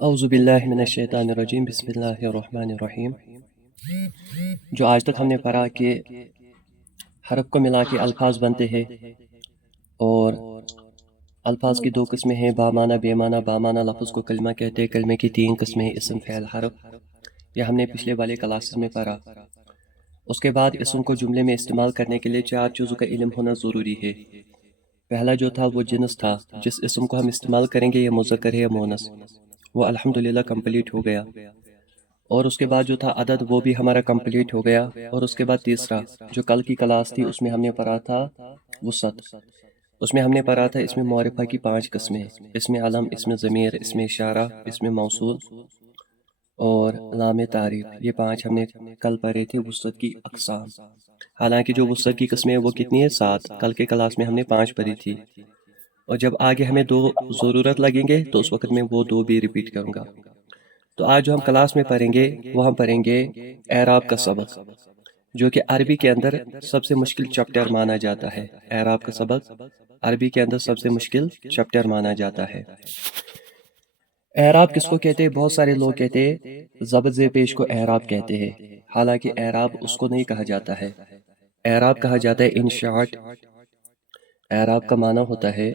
اعوذ باللہ من الشیطان الرجیم بسم اللہ الرحمن الرحیم۔ جو آج تک ہم نے پڑھا کہ حرف کو ملا کے الفاظ بنتے ہیں اور الفاظ کی دو قسمیں ہیں، بامانہ بے معنی۔ بامانہ لفظ کو کلمہ کہتے ہیں، کلمے کی تین قسمیں ہیں، اسم فعل حرف۔ یہ ہم نے پچھلے والے کلاسز میں پڑھا۔ اس کے بعد اسم کو جملے میں استعمال کرنے کے لیے چار چیزوں کا علم ہونا ضروری ہے۔ پہلا جو تھا وہ جنس تھا، جس اسم کو ہم استعمال کریں گے، یہ مذکر ہے یا مونث، وہ الحمدللہ کمپلیٹ ہو گیا۔ اور اس کے بعد جو تھا عدد، وہ بھی ہمارا کمپلیٹ ہو گیا۔ اور اس کے بعد تیسرا جو کل کی کلاس تھی، اس میں ہم نے پڑھا تھا وسعت۔ اس میں ہم نے پڑھا تھا اسم معرفہ کی 5 قسمیں، اسم علم، اسم ضمیر، اسم اشارہ، اسم موصول اور لام تعریف۔ یہ 5 ہم نے کل پڑھے تھے وسعت کی اقسام۔ حالانکہ جو وسعت کی قسمیں وہ کتنی ہے؟ 7۔ کل کے کلاس میں ہم نے 5 پڑھی تھی، اور جب آگے ہمیں 2 ضرورت لگیں گے تو اس وقت میں وہ 2 بھی ریپیٹ کروں گا۔ تو آج جو ہم کلاس میں پڑھیں گے وہ ہم پڑھیں گے اعراب کا سبق، جو کہ عربی کے اندر سب سے مشکل چیپٹر مانا جاتا ہے۔ اعراب کا سبق عربی کے اندر سب سے مشکل چیپٹر مانا جاتا ہے۔ اعراب کس کو کہتے ہیں؟ بہت سارے لوگ کہتے ہیں ضبط زیر پیش کو اعراب کہتے ہیں، حالانکہ اعراب اس کو نہیں کہا جاتا ہے۔ اعراب کہا جاتا ہے ان شارٹ، اعراب کا معنی ہوتا ہے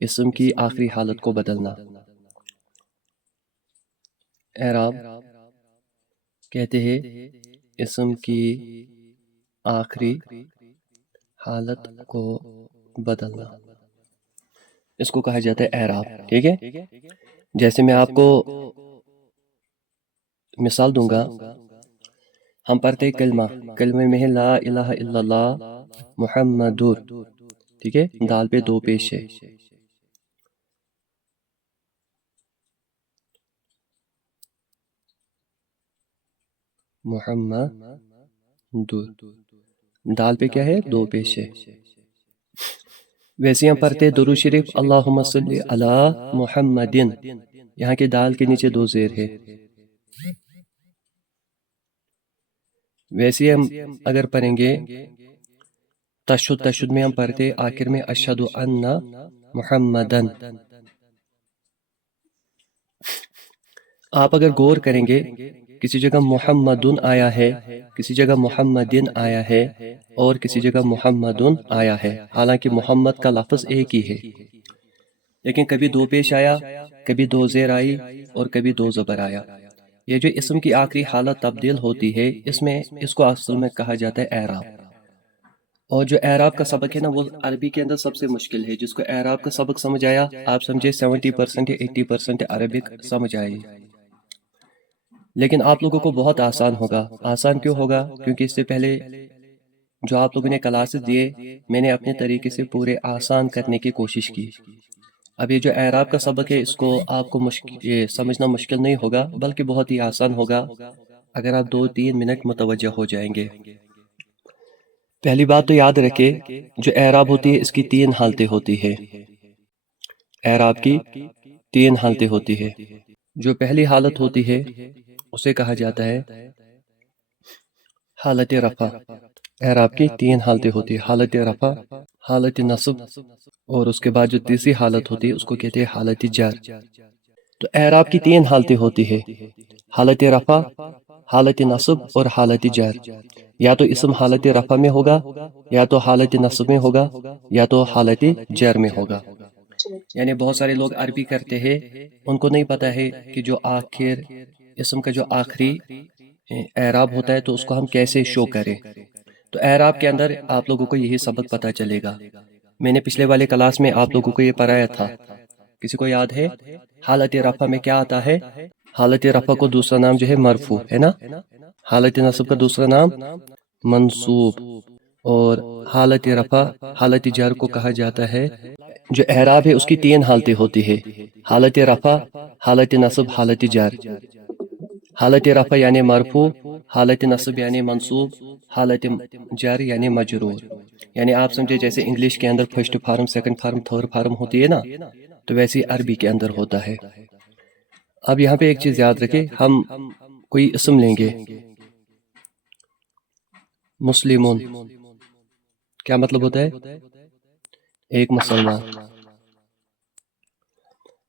اسم کی آخری حالت کو بدلنا۔ اعراب کہتے ہیں اسم کی آخری حالت کو بدلنا، اس کو کہا جاتا ہے اعراب۔ ٹھیک ہے، جیسے میں آپ کو مثال دوں گا، ہم پڑھتے کلمہ، کلمے میں ہے لا الہ الا اللہ محمدور، ٹھیک ہے، دال پہ 2 پیش ہے۔ محمدور، دال پہ کیا ہے؟ 2 پیش ہے۔ ویسے ہم پڑھتے درود شریف اللہم صلی علی محمدن، یہاں کے دال کے نیچے 2 زیر ہے۔ ویسے ہم اگر پڑھیں گے تشہد، تشہد میں ہم پڑھتے آخر میں اشہد ان محمدن۔ آپ اگر غور کریں گے، کسی جگہ محمدن آیا ہے، کسی جگہ محمدن آیا ہے، اور کسی جگہ محمدن آیا ہے، حالانکہ محمد کا لفظ ایک ہی ہے، لیکن کبھی 2 پیش آیا، کبھی 2 زیر آئی، اور کبھی 2 زبر آیا۔ یہ جو اسم کی آخری حالت تبدیل ہوتی ہے، اس کو اصل میں کہا جاتا ہے اعراب۔ اور جو اعراب کا سبق ہے نا، وہ عربی کے اندر سب سے مشکل ہے۔ جس کو اعراب کا سبق سمجھ آیا، آپ سمجھے 70% یا 80% عربک سمجھ آئی۔ لیکن آپ لوگوں کو بہت آسان ہوگا۔ آسان کیوں ہوگا؟ کیونکہ اس سے پہلے جو آپ لوگوں نے کلاسز دیے، میں نے اپنے طریقے سے پورے آسان کرنے کی کوشش کی۔ اب یہ جو اعراب کا سبق ہے، اس کو آپ کو یہ سمجھنا مشکل نہیں ہوگا، بلکہ بہت ہی آسان ہوگا اگر آپ 2-3 منٹ متوجہ ہو جائیں گے۔ پہلی بات تو یاد رکھے، جو اعراب ہوتی ہے اس کی 3 حالتیں ہوتی ہے۔ اعراب کی 3 حالتیں ہوتی ہے۔ جو پہلی حالت ہوتی ہے اسے کہا جاتا ہے حالت رفع۔ اعراب کی 3 حالتیں ہوتی ہے، حالت رفع، حالت نصب، اور اس کے بعد جو تیسری حالت ہوتی ہے اس کو کہتے ہیں حالت جر۔ تو اعراب کی 3 حالتیں ہوتی ہے، حالت رفع، حالت نصب اور حالت جر۔ یا تو اسم حالت رفع میں ہوگا، یا تو حالت نصب میں ہوگا، یا تو حالت جر میں ہوگا۔ یعنی بہت سارے لوگ عربی کرتے ہیں، ان کو نہیں پتا ہے کہ جو آخر اسم کا جو آخری اعراب ہوتا ہے تو اس کو ہم کیسے شو کریں۔ تو اعراب کے اندر آپ لوگوں کو یہی سبق پتہ چلے گا۔ میں نے پچھلے والے کلاس میں آپ لوگوں کو یہ پڑھایا تھا، کسی کو یاد ہے؟ حالت رفع میں کیا آتا ہے؟ حالت رفع کو دوسرا نام جو ہے مرفوع ہے نا، حالت نصب کا دوسرا نام منصوب، اور حالت رفع، حالت جر کو کہا جاتا ہے۔ جو اعراب ہے اس کی 3 حالتیں ہوتی ہے، حالت رفع، حالت نصب، حالت جر۔ حالت رفع یعنی مرفوع، حالت نصب یعنی منصوب، حالت جر یعنی مجرور۔ یعنی آپ سمجھے جیسے انگلش کے اندر first form, second form, third form ہوتی ہے نا، تو ویسے عربی کے اندر ہوتا ہے۔ اب یہاں پہ ایک چیز یاد رکھیں، ہم کوئی اسم لیں گے، مسلمون، کیا مطلب ہوتا ہے؟ ایک مسلمان۔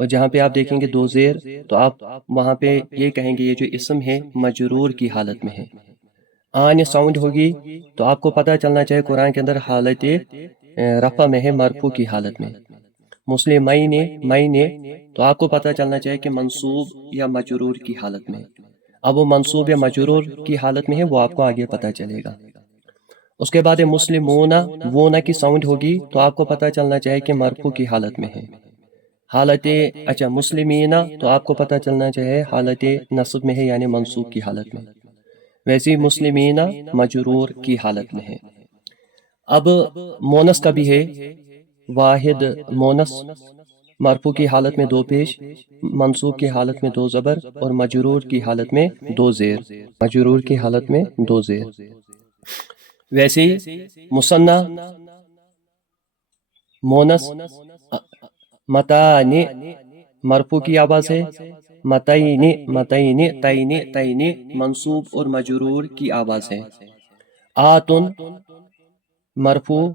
اور جہاں پہ آپ دیکھیں گے دو زیر تو آپ وہاں پہ یہ کہیں گے یہ جو اسم ہے مجرور کی حالت میں ہے. آن ساؤنڈ ہوگی تو آپ کو پتہ چلنا چاہیے قرآن کے اندر حالت رفع میں ہے مرفوع کی حالت میں. مسلمین تو آپ کو پتہ چلنا چاہیے کہ منصوب یا مجرور کی حالت میں. اب وہ منصوب یا مجرور کی حالت میں ہے وہ آپ کو آگے پتہ چلے گا. اس کے بعد مسلمون وونا کی ساؤنڈ ہوگی تو آپ کو پتہ چلنا چاہیے کہ مرفوع کی حالت میں ہے. حالت اچھا مسلمین تو آپ کو پتہ چلنا چاہیے حالت نصب میں ہے یعنی منصوب کی حالت میں. ویسے ہی مسلمین مجرور کی حالت میں ہے. اب مونس کا بھی ہے. واحد مونس مرفوع کی حالت میں دو پیش، منصوب کی حالت میں دو زبر اور مجرور کی حالت میں دو زیر. مجرور کی حالت میں دو زیر. ویسے ہی مثنی مونس متانی مرفوع کی آواز ہے. متعینی تئینی منصوب اور مجرور کی آواز ہے. آتن مرفوع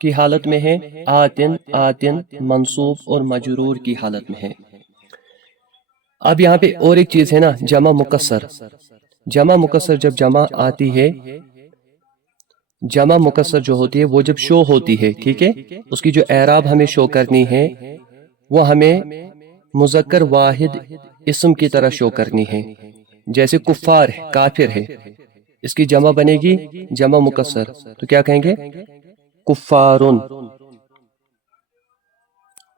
کی حالت میں ہے. آتن منصوب اور مجرور کی حالت میں ہے. اب یہاں پہ اور ایک چیز ہے نا، جمع مکسر. جمع مکسر جب جمع آتی ہے، جمع مکسر جو ہوتی ہے وہ جب شو ہوتی ہے، ٹھیک ہے، اس کی جو اعراب ہمیں شو کرنی ہے وہ ہمیں مذکر واحد اسم کی طرح شو کرنی ہے. جیسے کفار ہے، کافر ہے، اس کی جمع بنے گی جمع مکسر تو کیا کہیں گے؟ کفارن.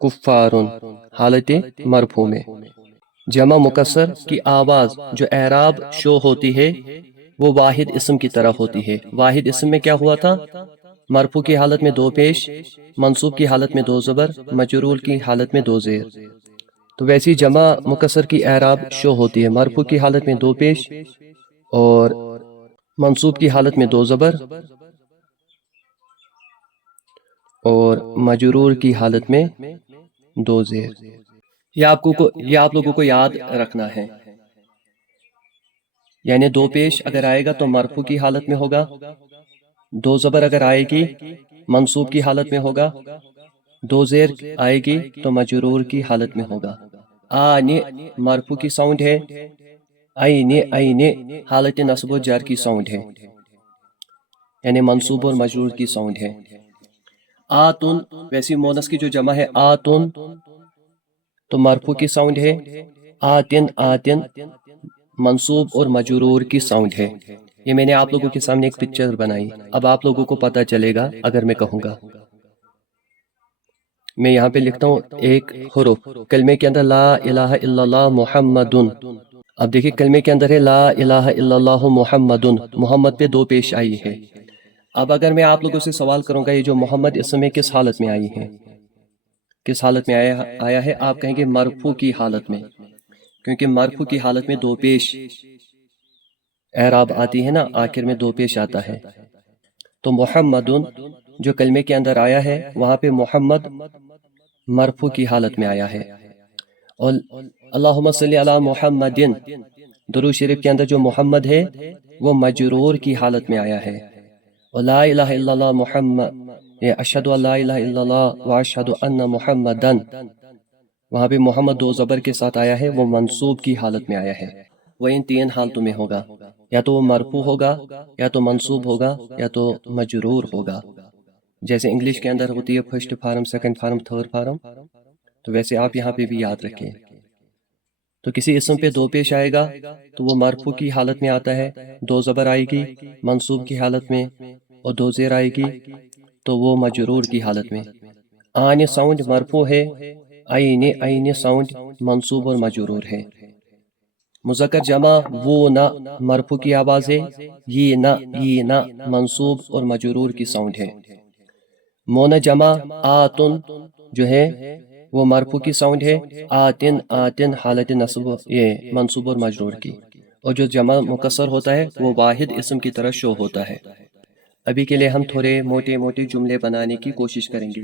کفارن حالت مرفوع میں. جمع مکسر کی آواز جو اعراب شو ہوتی ہے وہ واحد اسم کی طرح ہوتی ہے. واحد اسم میں کیا ہوا تھا؟ مرفوع کی حالت میں دو پیش، منصوب کی حالت میں دو زبر، مجرور کی حالت میں دو زیر. تو ویسی جمع مکسر کی اعراب شو ہوتی ہے. مرفوع کی حالت میں دو پیش اور منصوب کی حالت میں دو زبر اور مجرور کی حالت میں دو زیر. یہ آپ لوگوں کو یاد رکھنا ہے. یعنی دو پیش اگر آئے گا تو مرفوع کی حالت میں ہوگا، دو زبر اگر آئے گی منصوب کی حالت میں ہوگا، دو زیر آئے گی تو مجرور کی حالت میں ہوگا. آنی مرفوع کی ساؤنڈ ہے. اینے حالت نصب و جر کی ساؤنڈ ہے، یعنی منصوب اور مجرور کی ساؤنڈ ہے. آتن ویسی مونس کی جو جمع ہے آتن تو مرفوع کی ساؤنڈ ہے. آتن منصوب اور مجرور کی ساؤنڈ ہے. یہ میں نے آپ لوگوں کے سامنے ایک پکچر بنائی. اب آپ لوگوں کو پتہ چلے گا اگر میں کہوں گا. میں یہاں پہ لکھتا ہوں ایک حرف کلمے کے اندر لا الہ الا اللہ محمدن. اب دیکھیں کلمے کے اندر ہے لا الہ الا اللہ محمدن، محمد پہ دو پیش آئی ہے. اب اگر میں آپ لوگوں سے سوال کروں گا یہ جو محمد اسم میں کس حالت میں آئی ہے، کس حالت میں آیا ہے؟ آپ کہیں گے مرفوع کی حالت میں، کیونکہ مرفوع کی حالت میں دو پیش اعراب آتی ہے نا، آخر میں دو پیش آتا ہے. تو محمدن جو کلمے کے اندر آیا ہے وہاں پہ محمد مرفوع کی حالت میں آیا ہے. اور اللہم صلی علی محمدن درود شریف کے اندر جو محمد ہے وہ مجرور کی حالت میں آیا ہے. اور لا الہ الا اللہ محمد اشہد ان لا الہ الا اللہ واشہد ان محمدن، وہاں پہ محمد دو زبر کے ساتھ آیا ہے، وہ منصوب کی حالت میں آیا ہے. وہ ان تین حالتوں میں ہوگا، یا تو وہ مرفوع ہوگا، یا تو منصوب ہوگا، یا تو مجرور ہوگا. جیسے انگلش کے اندر ہوتی ہے first form, second form, third form, تو ویسے آپ یہاں پہ بھی یاد رکھیں. تو کسی اسم پہ دو پیش آئے گا تو وہ مرفوع کی حالت میں آتا ہے، دو زبر آئے گی منصوب کی حالت میں اور دو زیر آئے گی تو وہ مجرور کی حالت میں. آن ساؤنڈ مرفوع ہے، این ساؤنڈ منصوب اور مجرور ہے. مذکر جمع وہ نہ مرفوع کی آواز ہے، یہ نہ منصوب اور مجرور کی ساؤنڈ ہے. مون جمع آتن جو ہے وہ مرفوع کی ساؤنڈ ہے. آتن حالت نصب یہ منصوب اور مجرور کی. اور جو جمع مکسر ہوتا ہے وہ واحد اسم کی طرح شو ہوتا ہے. ابھی کے لیے ہم تھوڑے موٹے جملے بنانے کی کوشش کریں گے.